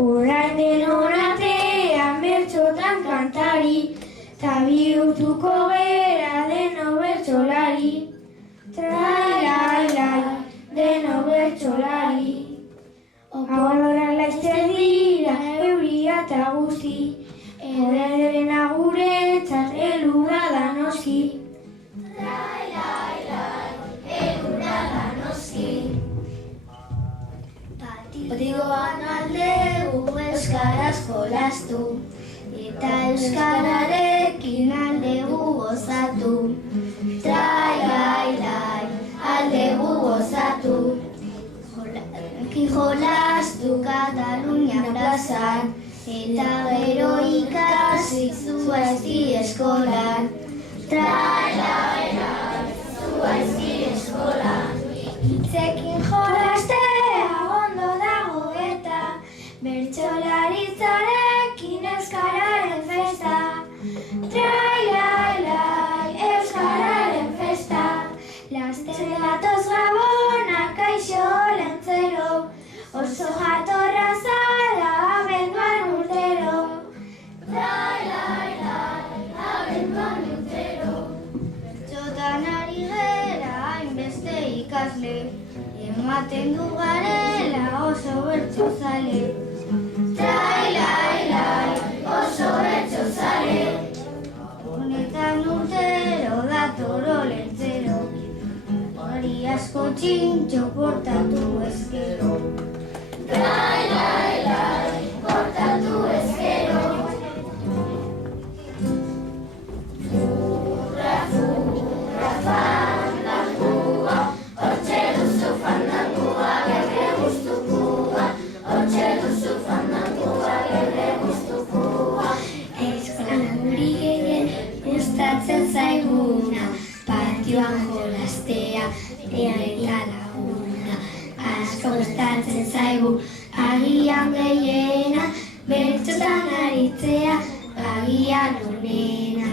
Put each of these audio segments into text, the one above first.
Orain denon artean bertsotan kantari, ta bihurtuko gera deno bertsolari. Trai-lai-lai, deno bertsolari. Aurora laizter dira euria eta guzti, ederrena guretzat elurra da noski. Trai-lai-lai, elurra da noski. Patioan aldegu euskaraz jolastu, eta euskararekin aldegu gozatu. Trai-lai-lai, aldegu gozatu. Jolastu Katalunia plazan, eta gero ikasi Zuaizti eskolan. Trai-lai-lai, Zuaizti eskolan. Hitzekin jolastea ondo dago eta bertsolaritzarekin euskararen festa. Trai-lai-lai, euskararen festa. Laster datoz Gabona, kaixo lentzero, oso jatorra zara abenduan urtero. Trai-lai-lai, abenduan urtero. Bertsotan ari gera hainbeste ikasle, ematen du garela oso bertsozale. Trai-lai-lai, oso bertsozale. Honetan urtero datoro lentzero, hori asko txintxo portatu ezkero. Trai-lai-lai, portatu ezkero. Furra, furra, fandangua, hortxe duzu fandangua, gerre guztukua. Hortxe duzu fandangua, gerre guztukua. Eskolan guri gehien gustatzen zaiguna, patioan jolastea, eta laguna. Asko gustatzen zaigu, agian gehiena, bertsotan aritzea, agian onena.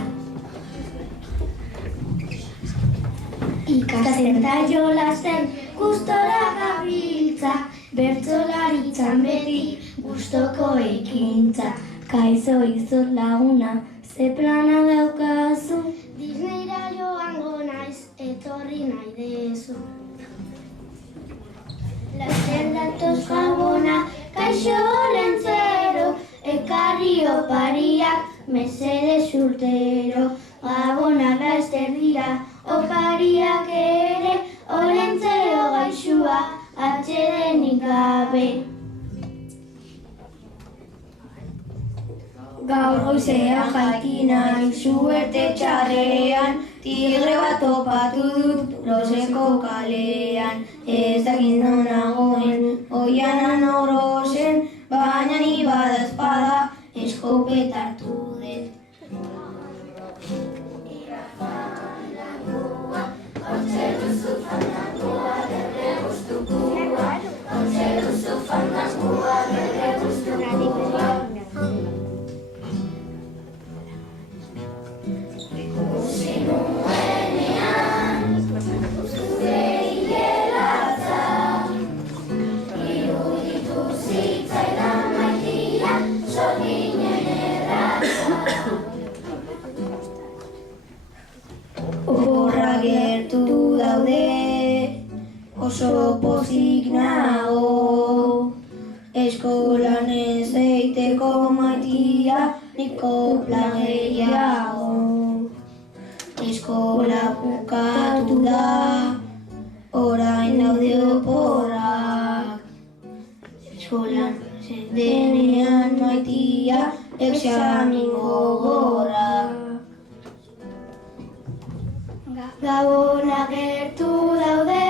Ikasten da jolasten, gustora gabiltza, bertsolaritzan beti gustoko ekintza. Kaixo izot laguna, ze plana daukazu? Disneyra joango naiz, etorri nahi dezu. Laster datoz Gabona, kaixo lentzero, ekarri opariak, mesedez urtero. Gabona laster dira, opariak ere, olentzero gaixua, atsedenik gabe. Gaur goizean jaiki nahi suerte txarrean, tigre bat topatu dut Loseko kalean. Ez dakit non nagoen, oianan orosen, baina ni bada espada, eskopeta hartu dut. Hortxe duzu fandangua, gerre guztukua. Hortxe duzu fandangua, gerre guztukua. Ikusi nuenean, zure hileratza, iruditu zitzaidan maitia, sorginen erratza. Oporra gertu daude, oso pozik nago. Eskolan ez eiteko maitia, niko plan gehiago. Eskola bukatu da, orain daude oporrak. Eskolan denean maitia, examin gogorrak. Gabona gertu daude,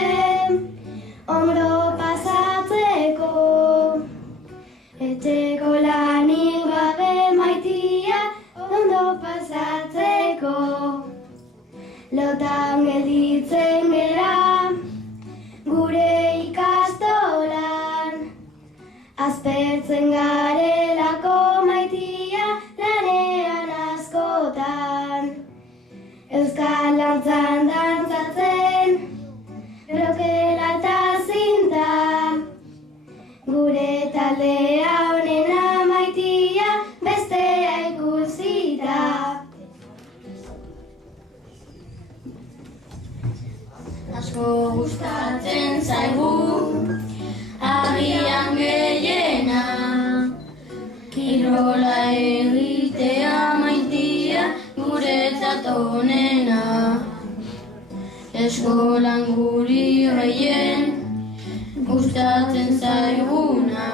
ondo pasatzeko. Etxeko lanik gabe maitia, ondo pasatzeko. Lotan gelditzen gera, gure ikastolan. Aspertzen garelako maitia, lanean askotan. Euskal dantzan dantzatzen, brokela eta zinta, gure taldea honena asko gustatzen zaigu, agian gehiena. Kirola egitea maitia guretzat onena. Eskolan guri gehien gustatzen zaiguna.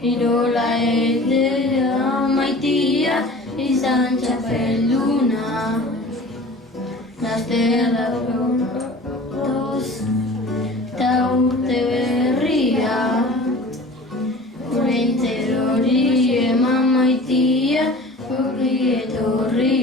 Kirola egitea maitia izan txapelduna. Lasterra doz eta urte berria. Horrentzer hori eman maitia horri etorri.